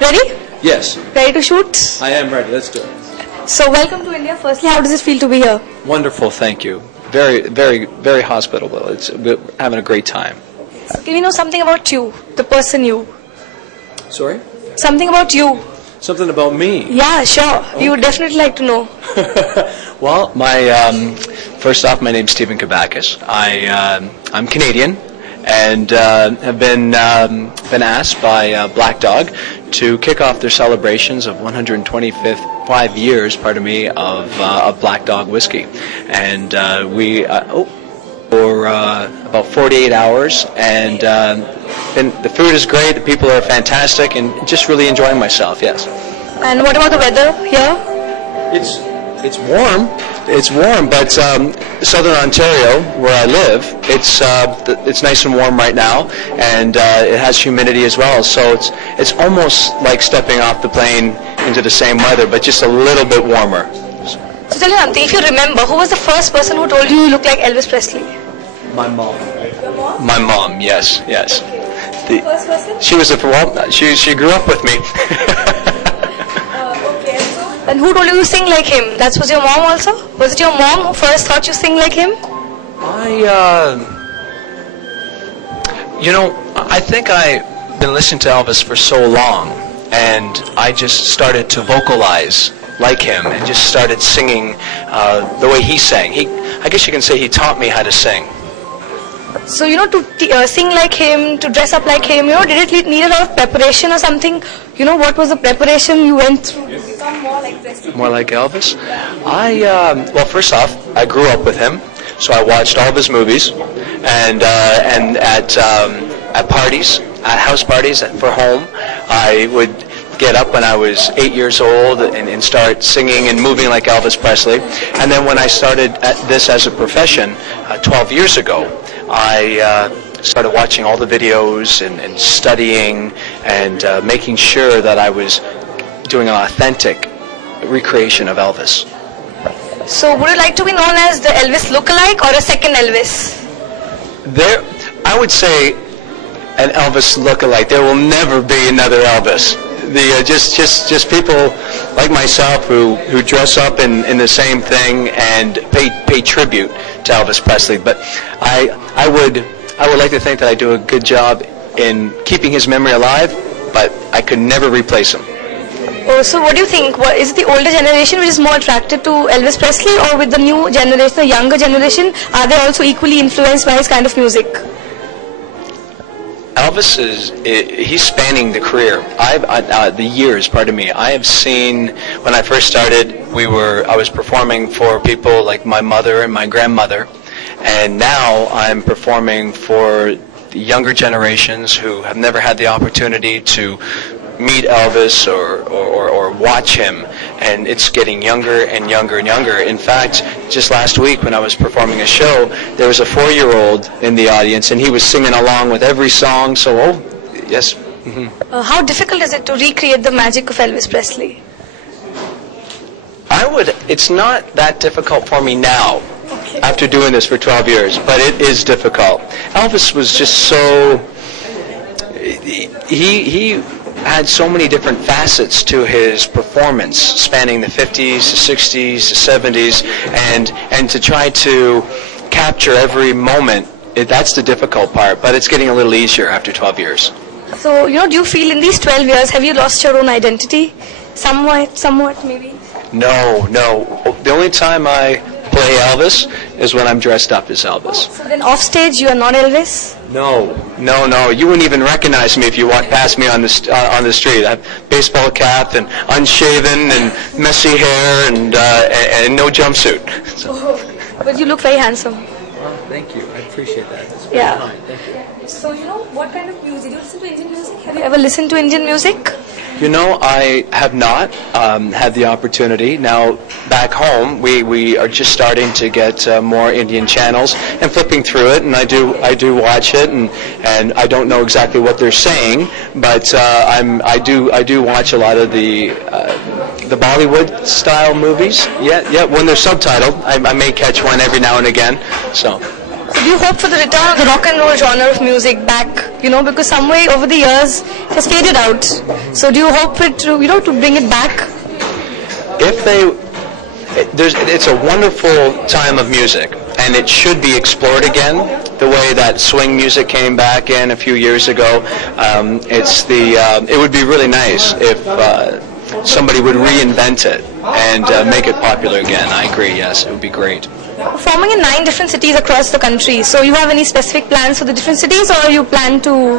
Ready? Yes. Ready to shoot? I am ready. Let's do it. So welcome to India. Firstly, how does it feel to be here? Wonderful. Thank you. Very, very, very hospitable. We're having a great time. So can we know something about you, the person you? Sorry? Something about you. Something about me. Yeah, sure. We would definitely like to know. Well, first off, my name's Stephen Kabakis. I'm Canadian and have been asked by Black Dog to kick off their celebrations of 125 years, of Black Dog whiskey, and for about 48 hours, and the food is great, the people are fantastic, and just really enjoying myself. Yes. And what about the weather here? It's warm. It's warm, but Southern Ontario, where I live, it's nice and warm right now, and it has humidity as well. So it's almost like stepping off the plane into the same weather, but just a little bit warmer. So tell me something. If you remember, who was the first person who told you look like Elvis Presley? My mom. Your mom? My mom. Yes. Yes. Okay. First person? She was she grew up with me. Okay. And who told you to sing like him? That was your mom also? Was it your mom who first thought you sing like him? I think I've been listening to Elvis for so long, and I just started to vocalize like him and just started singing the way he sang. I guess you can say he taught me how to sing. So, to sing like him, to dress up like him, did it need a lot of preparation or something? What was the preparation you went through to become more like Presley? More like Elvis? Well, first off, I grew up with him, so I watched all of his movies, and at parties, at house parties for home, I would get up when I was 8 years old and start singing and moving like Elvis Presley. And then when I started this as a profession 12 years ago, I started watching all the videos and studying and making sure that I was doing an authentic recreation of Elvis. So would you like to be known as the Elvis lookalike or a second Elvis? I would say an Elvis lookalike. There will never be another Elvis. Just people like myself who dress up in the same thing and pay tribute to Elvis Presley. But I would like to think that I do a good job in keeping his memory alive, but I could never replace him. Oh, so what do you think? Is it the older generation which is more attracted to Elvis Presley, or with the new generation, the younger generation, are they also equally influenced by his kind of music? Elvis he's spanning the career. The years, pardon me. I have seen, when I first started, I was performing for people like my mother and my grandmother, and now I'm performing for the younger generations who have never had the opportunity to meet Elvis or watch him, and it's getting younger and younger and younger. In fact, just last week when I was performing a show, there was a 4-year-old in the audience, and he was singing along with every song. So, yes. Mm-hmm. How difficult is it to recreate the magic of Elvis Presley? It's not that difficult for me now, okay, after doing this for 12 years, but it is difficult. Elvis was just so, he had so many different facets to his performance, spanning the 50s, the 60s, the 70s, and to try to capture every moment, that's the difficult part, but it's getting a little easier after 12 years. So, do you feel in these 12 years, have you lost your own identity? Somewhat maybe? No. The only time I play Elvis is when I'm dressed up as Elvis. So then off stage you are not Elvis? No. You wouldn't even recognize me if you walked past me on the street. I have baseball cap and unshaven and messy hair and no jumpsuit. So. But you look very handsome. Well, thank you. I appreciate that. That's very Yeah. kind. Thank you. So what kind of music? Do you listen to Indian music? Have you ever listened to Indian music? I have not had the opportunity. Now, back home, we are just starting to get more Indian channels and flipping through it, and I do watch it, and I don't know exactly what they're saying, but I do watch a lot of the Bollywood style movies. Yeah, when they're subtitled, I may catch one every now and again. So do you hope for the return of the rock and roll genre of music back? Because some way over the years it has faded out. So do you hope it to, to bring it back? It's a wonderful time of music, and it should be explored again. The way that swing music came back in a few years ago, it would be really nice if somebody would reinvent it and make it popular again. I agree. Yes, it would be great. Performing in 9 different cities across the country. So you have any specific plans for the different cities, or you plan to,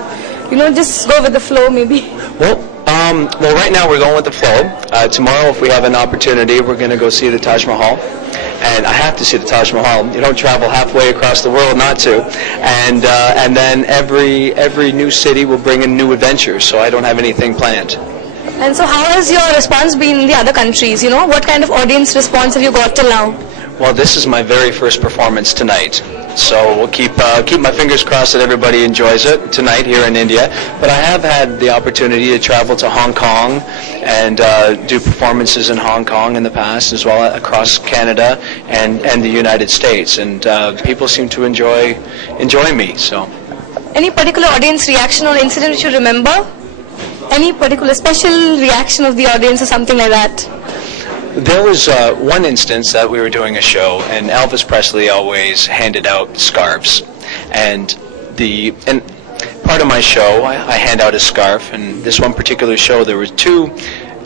just go with the flow maybe? Well, right now we're going with the flow. Tomorrow, if we have an opportunity, we're going to go see the Taj Mahal. And I have to see the Taj Mahal. You don't travel halfway across the world not to. And then every new city will bring in new adventures, so I don't have anything planned. And so how has your response been in the other countries? What kind of audience response have you got till now? Well, this is my very first performance tonight. So we'll keep my fingers crossed that everybody enjoys it tonight here in India. But I have had the opportunity to travel to Hong Kong and do performances in Hong Kong in the past, as well across Canada and the United States. And people seem to enjoy me. So, any particular audience reaction or incident which you remember? Any particular special reaction of the audience or something like that? There was one instance that we were doing a show, and Elvis Presley always handed out scarves. And part of my show, I hand out a scarf. And this one particular show, there were 2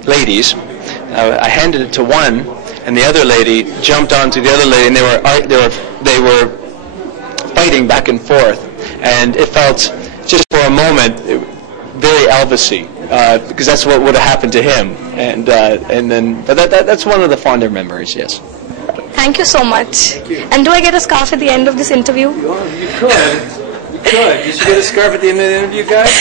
ladies. I handed it to one, and the other lady jumped onto the other lady, and they were fighting back and forth. And it felt, just for a moment, very Elvis-y. Because that's what would have happened to him, but that's one of the fonder memories. Yes. Thank you so much. And do I get a scarf at the end of this interview? You could. Did you get a scarf at the end of the interview, guys?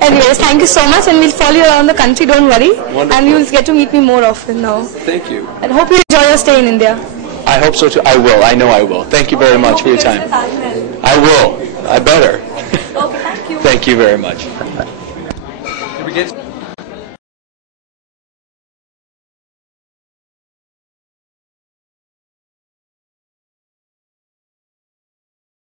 Anyways, thank you so much, and we'll follow you around the country. Don't worry. Wonderful. And you'll get to meet me more often now. Thank you. And hope you enjoy your stay in India. I hope so too. I will. I know I will. Thank you very much for your time. I will. I better. Okay, thank you. Thank you very much. Did we get